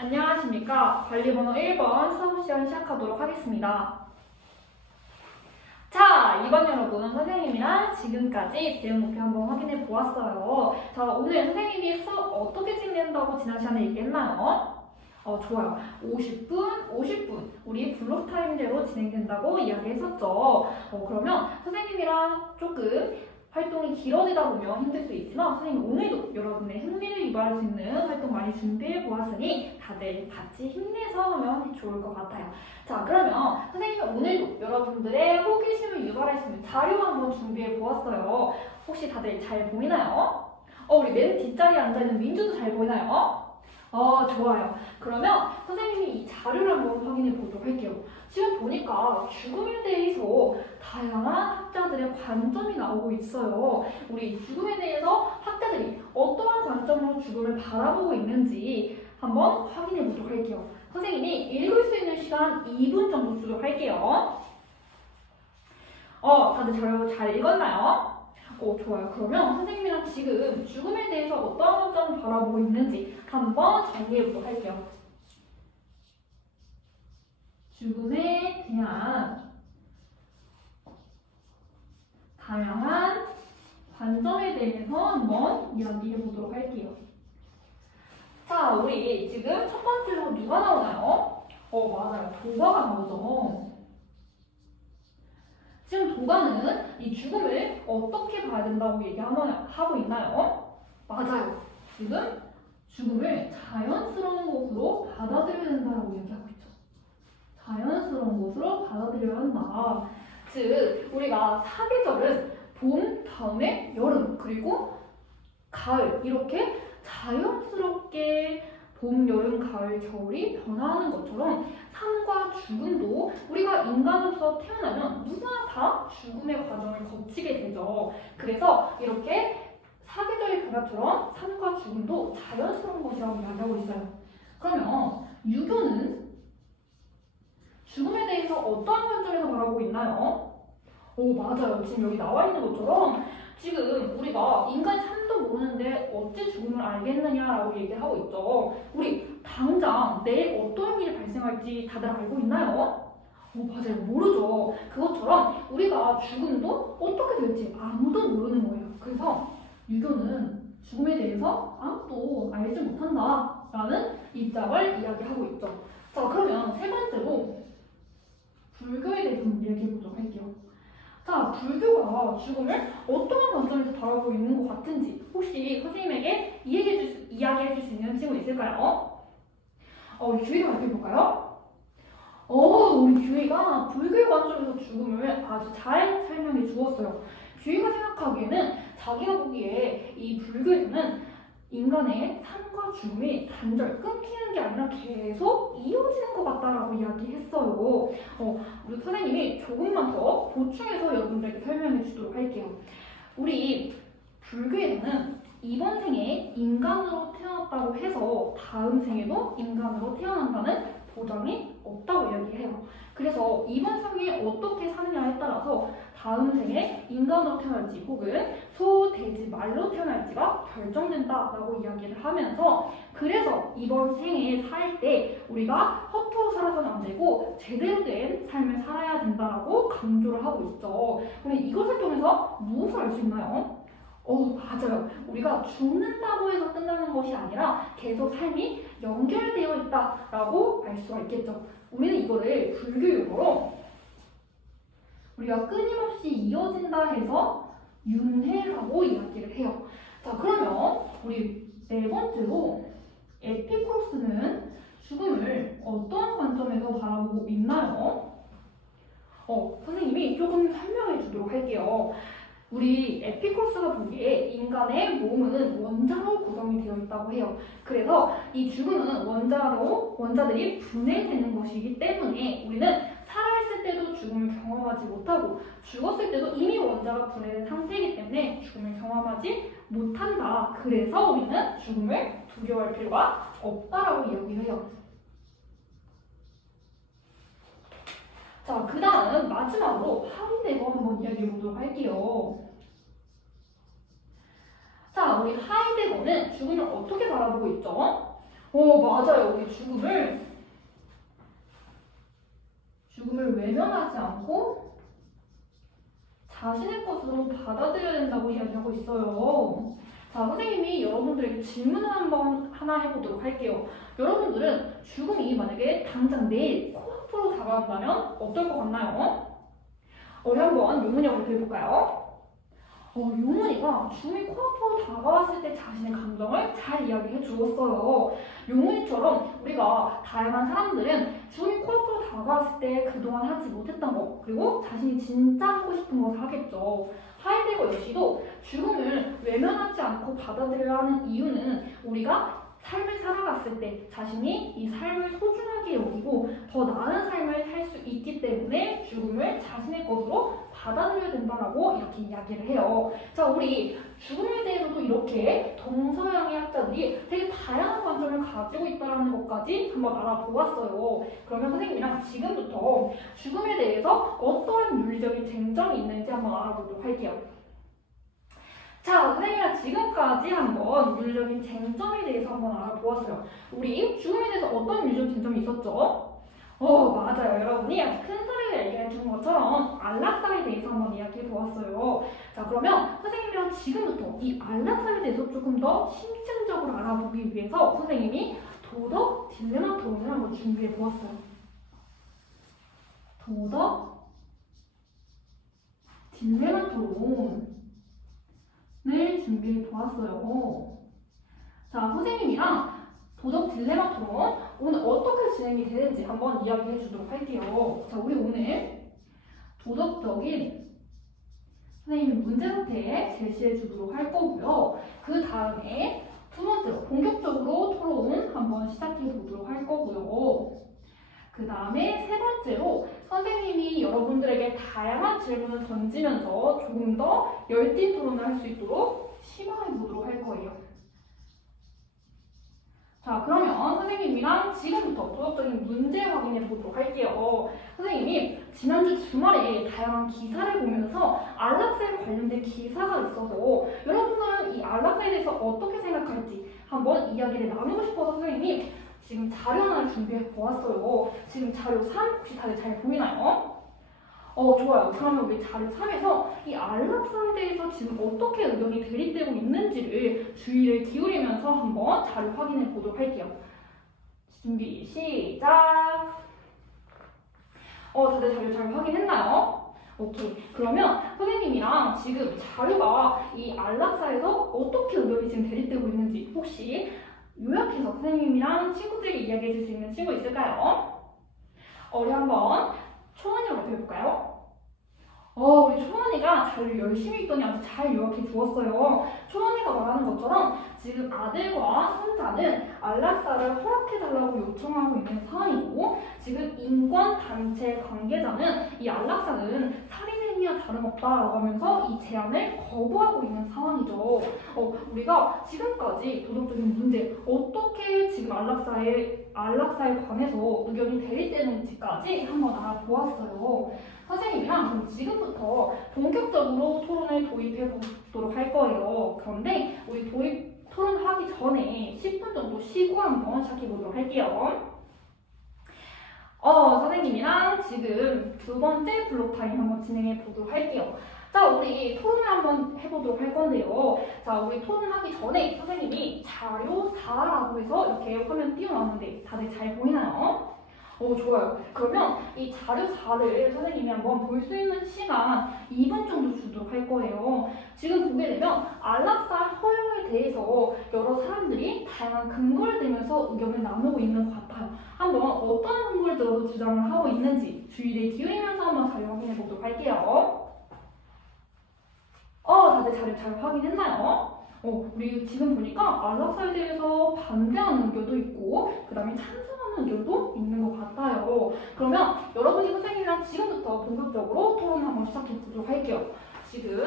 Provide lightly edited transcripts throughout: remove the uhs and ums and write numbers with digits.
안녕하십니까. 관리번호 1번 수업시간 시작하도록 하겠습니다. 자, 이번 여러분 선생님이랑 지금까지 배운 목표 한번 확인해 보았어요. 자, 오늘 선생님이 수업 어떻게 진행된다고 지난 시간에 얘기했나요? 좋아요. 50분 우리 블록 타임대로 진행된다고 이야기했었죠. 그러면 선생님이랑 조금 활동이 길어지다 보면 힘들 수 있지만 선생님 오늘도 여러분의 흥미를 유발할 수 있는 활동 많이 준비해 보았으니 다들 같이 힘내서 하면 좋을 것 같아요. 자, 그러면 선생님이 오늘도 여러분들의 호기심을 유발할 수 있는 자료 한번 준비해 보았어요. 혹시 다들 잘 보이나요? 우리 맨 뒷자리에 앉아있는 민주도 잘 보이나요? 좋아요. 그러면 선생님이 이 자료를 한번 확인해 보도록 할게요. 지금 보니까 죽음에 대해서 다양한 학자들의 관점이 나오고 있어요. 우리 죽음에 대해서 학자들이 어떠한 관점으로 죽음을 바라보고 있는지 한번 확인해 보도록 할게요. 선생님이 읽을 수 있는 시간 2분 정도 주도록 할게요. 다들 자료 잘 읽었나요? 좋아요. 그러면 선생님이랑 지금 죽음에 대해서 어떠한 관점을 바라보고 있는지 한번 정리해 보도록 할게요. 죽음에 대한 다양한 관점에 대해서 한번 이야기해 보도록 할게요. 자, 우리 지금 첫 번째로 누가 나오나요? 맞아요. 도가가 나오죠. 지금 도가는 이 죽음을 어떻게 봐야 된다고 얘기하고 있나요? 맞아요. 지금 죽음을 자연스러운 것으로 받아들여야 된다고 얘기하고 있죠. 자연스러운 것으로 받아들여야 한다. 즉, 우리가 사계절은 봄, 다음에 여름, 그리고 가을 이렇게 자연스럽게 봄, 여름, 가을, 겨울이 변화하는 것처럼 삶과 죽음도 우리가 인간으로서 태어나면 누구나 다 죽음의 과정을 거치게 되죠. 그래서 이렇게 사계절의 변화처럼 삶과 죽음도 자연스러운 것이라고 이야기하고 있어요. 그러면 유교는 죽음에 대해서 어떠한 관점에서 바라보고 있나요? 맞아요. 지금 여기 나와 있는 것처럼 지금 우리가 인간의 삶도 모르는데 어찌 죽음을 알겠느냐라고 얘기를 하고 있죠. 우리 당장 내일 어떤 일이 발생할지 다들 알고 있나요? 맞아요. 모르죠. 그것처럼 우리가 죽음도 어떻게 될지 아무도 모르는 거예요. 그래서 유교는 죽음에 대해서 아무도 알지 못한다라는 입장을 이야기하고 있죠. 자, 그러면 세 번째로 불교에 대해서 이야기해 보도록 할게요. 자, 불교가 죽음을 어떤 관점에서 바라보고 있는 것 같은지 혹시 선생님에게 이야기해 줄 수 있는 친구 있을까요? 우리 규희가 발표해 볼까요? 우리 규희가 불교의 관점에서 죽음을 아주 잘 설명해 주었어요. 규희가 생각하기에는 자기가 보기에 이 불교에는 인간의 삶과 죽음이 단절 끊기는 게 아니라 계속 이어지는 것 같다라고 이야기했어요. 우리 선생님이 조금만 더 보충해서 여러분들에게 설명해 주도록 할게요. 우리 불교에는 이번 생에 인간으로 태어났다고 해서 다음 생에도 인간으로 태어난다는 보장이 없다고 이야기해요. 그래서 이번 생에 어떻게 사느냐에 따라서 다음 생에 인간으로 태어날지 혹은 소, 돼지, 말로 태어날지가 결정된다라고 이야기를 하면서 그래서 이번 생에 살 때 우리가 허투루 살아서는 안 되고 제대로 된 삶을 살아야 된다라고 강조를 하고 있죠. 그럼 이것을 통해서 무엇을 알 수 있나요? 맞아요. 우리가 죽는다고 해서 끝나는 것이 아니라 계속 삶이 연결되어 있다라고 알 수가 있겠죠. 우리는 이거를 불교용어로 우리가 끊임없이 이어진다 해서 윤회라고 이야기를 해요. 자, 그러면 우리 네 번째로 에피쿠로스는 죽음을 어떤 관점에서 바라보고 있나요? 선생님이 조금 설명해 주도록 할게요. 우리 에피쿠로스가 보기에 인간의 몸은 원자로 구성이 되어 있다고 해요. 그래서 이 죽음은 원자들이 분해되는 것이기 때문에 우리는 살아있을 때도 죽음을 경험하지 못하고 죽었을 때도 이미 원자가 분해된 상태이기 때문에 죽음을 경험하지 못한다. 그래서 우리는 죽음을 두려워할 필요가 없다라고 이야기를 해요. 자, 그 다음 마지막으로 하이데거 한번 이야기해 보도록 할게요. 자, 우리 하이데거는 죽음을 어떻게 바라보고 있죠? 맞아요. 우리 죽음을 외면하지 않고 자신의 것으로 받아들여야 된다고 이야기하고 있어요. 자, 선생님이 여러분들에게 질문을 하나 해보도록 할게요. 여러분들은 죽음이 만약에 당장 내일 코앞으로 다가온다면 어떨 것 같나요? 우리 한번 용문이하고 배워볼까요? 용문이가 죽음이 코앞으로 다가왔을 때 자신의 감정을 잘 이야기해 주었어요. 용문이처럼 우리가 다양한 사람들은 죽음이 코앞으로 다가왔을 때 그동안 하지 못했던 것, 그리고 자신이 진짜 하고 싶은 것을 하겠죠. 하이데거 역시도 죽음을 외면하지 않고 받아들여야 하는 이유는 우리가 삶을 살아갔을 때 자신이 이 삶을 소중하게 여기고 더 나은 삶을 살 수 있기 때문에 죽음을 자신의 것으로 받아들여야 된다라고 이렇게 이야기를 해요. 자, 우리 죽음에 대해서도 이렇게 동서양의 학자들이 되게 다양한 관점을 가지고 있다는 것까지 한번 알아보았어요. 그러면 선생님이랑 지금부터 죽음에 대해서 어떠한 윤리적인 쟁점이 있는지 한번 알아보도록 할게요. 자, 선생님이랑 지금까지 한번 윤리적인 쟁점에 대해서 한번 알아보았어요. 우리 죽음에 대해서 어떤 윤리적 쟁점이 있었죠? 맞아요. 여러분이 아주 큰 소리를 얘기해 준 것처럼 안락사에 대해서 한번 이야기해 보았어요. 자, 그러면 선생님이랑 지금부터 이 안락사에 대해서 조금 더 심층적으로 알아보기 위해서 선생님이 도덕 딜레마 토론을 한번 준비해 보았어요. 도덕 딜레마 토론을 준비해 보았어요. 자, 선생님이랑 도덕 딜레마 토론 오늘 어떻게 진행이 되는지 한번 이야기해 주도록 할게요. 자, 우리 오늘 도덕적인 선생님 문제 상태 제시해 주도록 할 거고요. 그 다음에 두 번째로 본격적으로 토론 한번 시작해 보도록 할 거고요. 그 다음에 세 번째로 선생님이 여러분들에게 다양한 질문을 던지면서 조금 더 열띤 토론을 할 수 있도록 시도해 보도록 할 거예요. 자, 그러면 선생님이랑 지금부터 도덕적인 문제 확인해 보도록 할게요. 선생님이 지난주 주말에 다양한 기사를 보면서 안락사에 관련된 기사가 있어서 여러분들은 이 안락사에 대해서 어떻게 생각할지 한번 이야기를 나누고 싶어서 선생님이 지금 자료 하나를 준비해 보았어요. 지금 자료 3 혹시 다들 잘 보이나요? 좋아요. 그러면 우리 자료 3에서 이 안락사에 대해서 지금 어떻게 의견이 대립되고 있는지를 주의를 기울이면서 한번 자료 확인해 보도록 할게요. 준비 시작! 다들 자료 잘 확인했나요? 오케이. 그러면 선생님이랑 지금 자료가 이 안락사에서 어떻게 의견이 지금 대립되고 있는지 혹시 요약해서 선생님이랑 친구들에게 이야기해 줄 수 있는 친구 있을까요? 우리 한번 초원이랑 배워볼까요? 우리 초원이가 자료를 열심히 읽더니 아주 잘 요약해 주었어요. 초원이가 말하는 것처럼 지금 아들과 손자는 안락사를 허락해달라고 요청하고 있는 상황이고 지금 인권단체 관계자는 이 안락사는 살인 행위와 다름없다라고 하면서 이 제안을 거부하고 있는 상황이죠. 우리가 지금까지 도덕적인 문제 어떻게 지금 안락사에 관해서 의견이 대립되는지까지 한번 알아보았어요. 선생님이랑 그럼 지금부터 본격적으로 토론을 도입해 보도록 할 거예요. 그런데 우리 토론하기 전에 10분 정도 쉬고 한번 시작해 보도록 할게요. 선생님이랑 지금 두 번째 블록 타임 한번 진행해 보도록 할게요. 자, 우리 토론을 한번 해보도록 할 건데요. 자, 우리 토론하기 전에 선생님이 자료 4라고 해서 이렇게 화면 띄워놨는데 다들 잘 보이나요? 좋아요. 그러면 이 자료 4를 선생님이 한번 볼 수 있는 시간 2분 정도 주도록 할 거예요. 지금 보게 되면 안락사 허용에 대해서 여러 사람들이 다양한 근거를 대면서 의견을 나누고 있는 것 같아요. 한번 어떤 근거를 주장을 하고 있는지 주의를 기울이면서 한번 자료 확인해 보도록 할게요. 다들 자료 잘 확인했나요? 우리 지금 보니까 안락사에 대해서 반대하는 의견도 있고 그 다음에 찬성하는 의견도 있는 것 같아요. 그러면 여러분이 선생님이랑 지금부터 본격적으로 토론 한번 시작해 보도록 할게요. 지금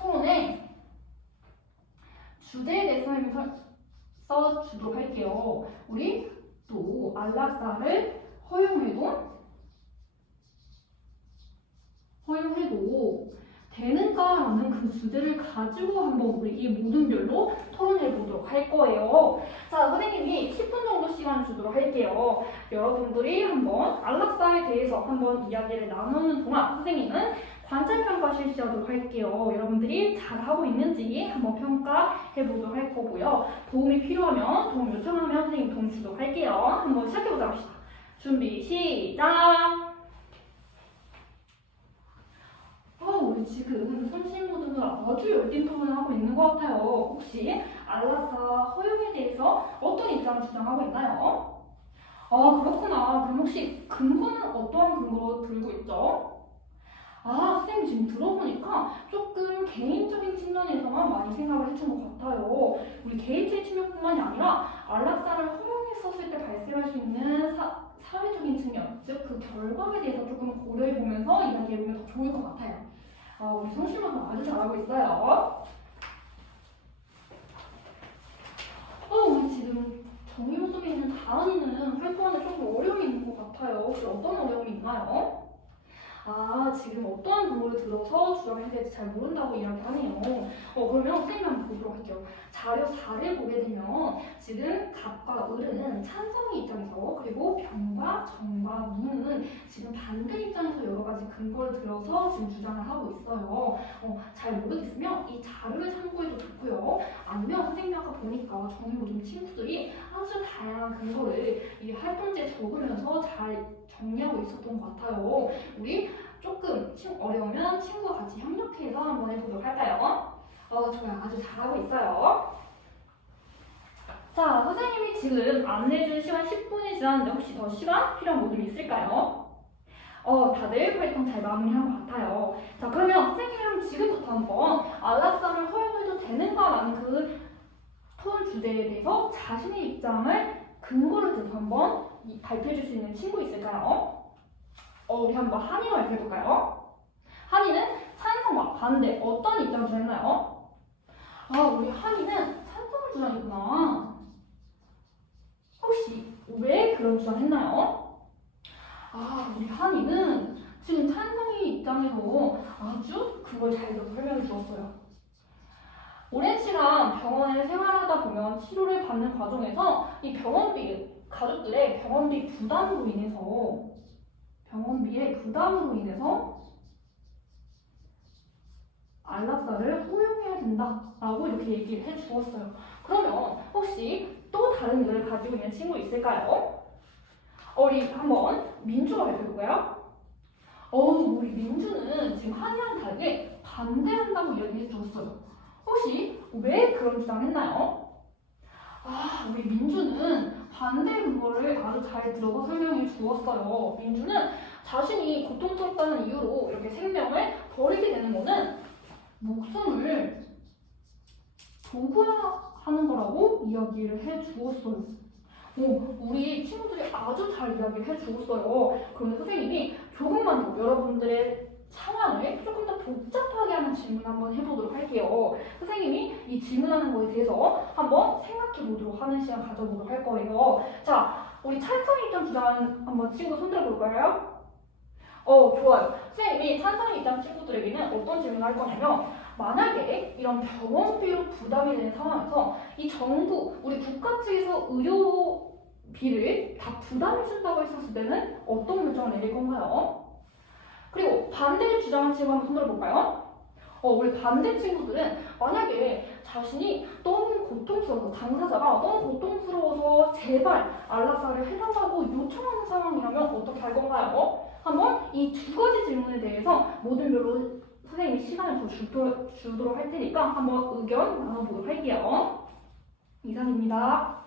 토론의 주제에 대해서 선생님이 써주도록 할게요. 우리 또 안락사를 허용해도 되는가라는 그 주제를 가지고 한번 우리 이 모든 별로 토론해 보도록 할 거예요. 자, 선생님이 10분 정도 시간을 주도록 할게요. 여러분들이 한번 안락사에 대해서 한번 이야기를 나누는 동안 선생님은 관찰평가 실시하도록 할게요. 여러분들이 잘하고 있는지 한번 평가해 보도록 할 거고요. 도움이 필요하면, 도움 요청하면 선생님 도움 주도록 할게요. 한번 시작해 보도록 합시다. 준비, 시작! 우리 지금 선생님 모두가 아주 열띤 토론을 하고 있는 것 같아요. 혹시 안락사 허용에 대해서 어떤 입장을 주장하고 있나요? 그렇구나. 그럼 혹시 근거는 어떠한 근거로 들고 있죠? 선생님 지금 들어보니까 조금 개인적인 측면에서만 많이 생각을 해준 것 같아요. 우리 개인적인 측면뿐만이 아니라 안락사를 허용했었을 때 발생할 수 있는 사회적인 측면, 즉 그 결과에 대해서 조금 고려해보면서 이야기해보면 더 좋을 것 같아요. 우리 성실만 아주 잘하고 있어요. 우리 지금 정의로 속에 있는 다은이는 활동하는데 조금 어려움이 있는 것 같아요. 혹시 어떤 어려움이 있나요? 지금 어떠한 근거를 들어서 주장해야 될지 잘 모른다고 이야기하네요. 그러면 선생님 한번 보도록 할게요. 자료 4를 보게 되면 지금 갑과 을은 찬성의 입장에서 그리고 병과 정과 무는 지금 반대 입장에서 여러 가지 근거를 들어서 지금 주장을 하고 있어요. 잘 모르겠으면 이 자료를 참고해도 좋고요. 아니면 선생님 아까 보니까 정의모든 친구들이 아주 다양한 근거를 이 활동지에 적으면서 잘 정리하고 있었던 것 같아요. 우리 조금 어려우면 친구와 같이 협력해서 한번 해보도록 할까요? 좋아요. 아주 잘하고 있어요. 자, 선생님이 지금 안내해준 시간 10분이 지났는데 혹시 더 시간 필요한 분들이 있을까요? 다들 활동 잘 마무리한 것 같아요. 자, 그러면 선생님이랑 지금부터 한번 안락사를 허용해도 되는가라는 그 토론 주제에 대해서 자신의 입장을 근거를 들어서 한번 발표해 줄 수 있는 친구 있을까요? 우리 한번 한이가 발표해볼까요? 한이는 찬성과 반대 어떤 입장을 주장했나요? 우리 한이는 찬성을 주장했구나. 혹시 왜 그런 주장했나요? 우리 한이는 지금 찬성의 입장에서 아주 그걸 잘 설명해 주었어요. 오랜 시간 병원에 생활하다 보면 치료를 받는 과정에서 이 병원비, 가족들의 병원비의 부담으로 인해서 안락사를 허용해야 된다라고 이렇게 얘기를 해주었어요. 그러면 혹시 또 다른 의견을 가지고 있는 친구 있을까요? 우리 한번 민주가 발표해볼까요? 우리 민주는 지금 한이랑 다르게 반대한다고 이야기해 주었어요. 혹시 왜 그런 주장했나요? 우리 민주는 반대 근거를 아주 잘 들어서 설명해 주었어요. 민주는 자신이 고통스럽다는 이유로 이렇게 생명을 버리게 되는 거는 목숨을 도구화하는 거라고 이야기를 해 주었어요. 우리 친구들이 아주 잘 이야기를 해 주었어요. 그런데 선생님이 조금만 더 여러분들의 상황을 조금 더 복잡하게 하는 질문 한번 해보도록 할게요. 선생님이 이 질문하는 거에 대해서 한번 생각해 보도록 하는 시간 가져보도록 할 거예요. 자, 우리 찬성의 입장 주장하는 한번 친구 손들어 볼까요? 좋아요. 선생님이 찬성의 입장 친구들에게는 어떤 질문을 할 거냐면 만약에 이런 병원비로 부담이 되는 상황에서 이 정부, 우리 국가 측에서 의료비를 다 부담해 준다고 했었을 때는 어떤 결정을 내릴 건가요? 그리고 반대 주장한 친구 한번 손들어 볼까요? 우리 반대 친구들은 만약에 자신이 너무 고통스러워서 당사자가 너무 고통스러워서 제발 안락사를 해달라고 요청하는 상황이라면 어떻게 할 건가요? 한번 이 두 가지 질문에 대해서 모든 별로 선생님이 시간을 더 주도록 할 테니까 한번 의견 나눠보도록 할게요. 이상입니다.